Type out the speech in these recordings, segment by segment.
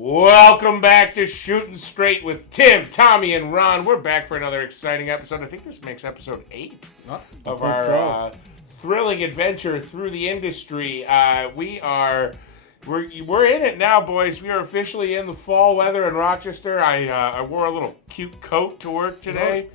Welcome back to Shooting Straight with Tim, Tommy, and Ron. We're back for another exciting episode. I think this makes episode 8 of our thrilling adventure through the industry. We're in it now, boys. We are officially in the fall weather in Rochester. I wore a little cute coat to work today.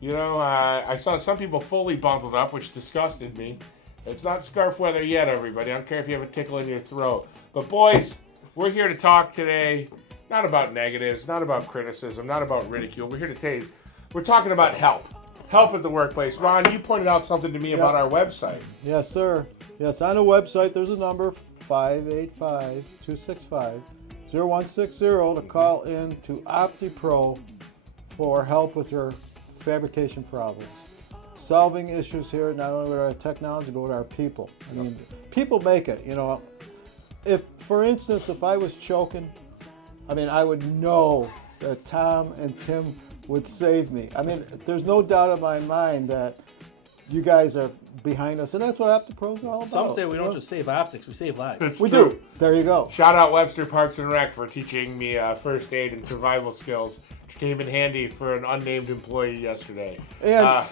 You know, I saw some people fully bundled up, which disgusted me. It's not scarf weather yet, everybody. I don't care if you have a tickle in your throat. But boys, we're here to talk today, not about negatives, not about criticism, not about ridicule. We're here to tell you, we're talking about help. Help at the workplace. Ron, you pointed out something to me about our website. Yes, sir. Yes, on the website, there's a number, 585-265-0160, to call in to OptiPro for help with your fabrication problems. Solving issues here, not only with our technology, but with our people. I mean, people make it, you know. If, for instance, if I was choking, I mean, I would know that Tom and Tim would save me. I mean, there's no doubt in my mind that you guys are behind us, and that's what OptiPro is all about. Some say we don't just save optics, we save lives. We do. There you go. Shout out Webster Parks and Rec for teaching me first aid and survival skills, which came in handy for an unnamed employee yesterday. And I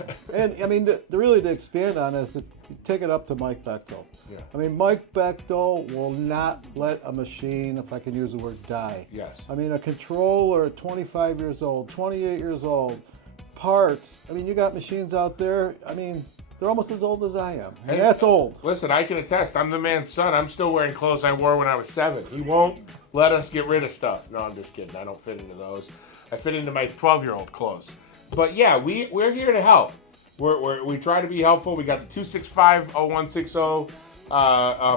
mean, really to expand on this, take it up to Mike Bechtold. Yeah. I mean, Mike Bechtold will not let a machine, if I can use the word, die. Yes. I mean, a controller at 25 years old, 28 years old, parts. I mean, you got machines out there, I mean, they're almost as old as I am. And that's old. Listen, I can attest. I'm the man's son. I'm still wearing clothes I wore when I was 7. He won't let us get rid of stuff. No, I'm just kidding. I don't fit into those. I fit into my 12-year-old clothes. But yeah, we're here to help. We try to be helpful. We got the 265-0160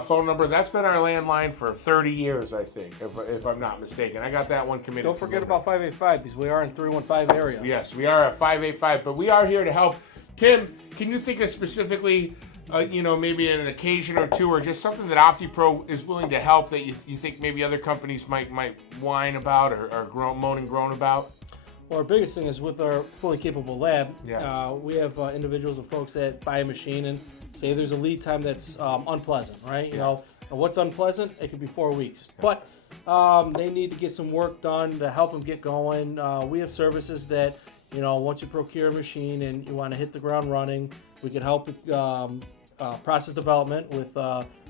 phone number. That's been our landline for 30 years, I think, if I'm not mistaken. I got that one committed. Don't forget about 585 because we are in 315 area. Yes, we are at 585, but we are here to help. Tim, can you think of specifically, maybe an occasion or two, or just something that OptiPro is willing to help that you think maybe other companies might whine about or moan and groan about? Well, our biggest thing is with our fully capable lab. Yes. We have individuals and folks that buy a machine and say there's a lead time that's unpleasant, right? You know, and what's unpleasant? It could be 4 weeks. Yeah. But they need to get some work done to help them get going. We have services that, once you procure a machine and you want to hit the ground running, we can help with process development with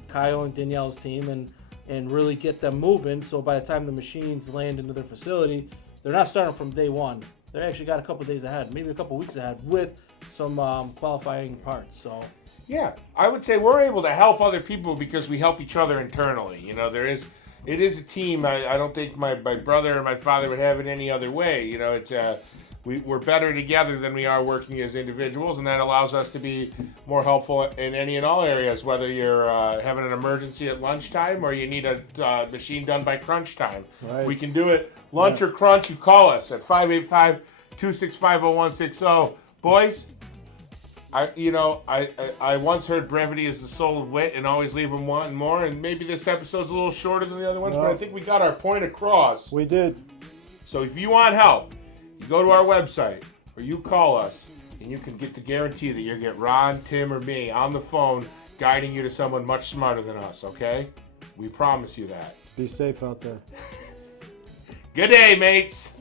Kyle and Danielle's team and really get them moving. So by the time the machines land into their facility, they're not starting from day one. They actually got a couple of days ahead, maybe a couple of weeks ahead with some qualifying parts. So, yeah, I would say we're able to help other people because we help each other internally. You know, it is a team. I don't think my brother or my father would have it any other way. You know, it's we're better together than we are working as individuals, and that allows us to be more helpful in any and all areas, whether you're having an emergency at lunchtime or you need a machine done by crunch time. Right. We can do it. Lunch or crunch, you call us at 585-265-0160. Boys, I once heard brevity is the soul of wit and always leave them wanting more, and maybe this episode's a little shorter than the other ones, but I think we got our point across. We did. So if you want help, you go to our website or you call us and you can get the guarantee that you'll get Ron, Tim, or me on the phone guiding you to someone much smarter than us, okay? We promise you that. Be safe out there. Good day, mates.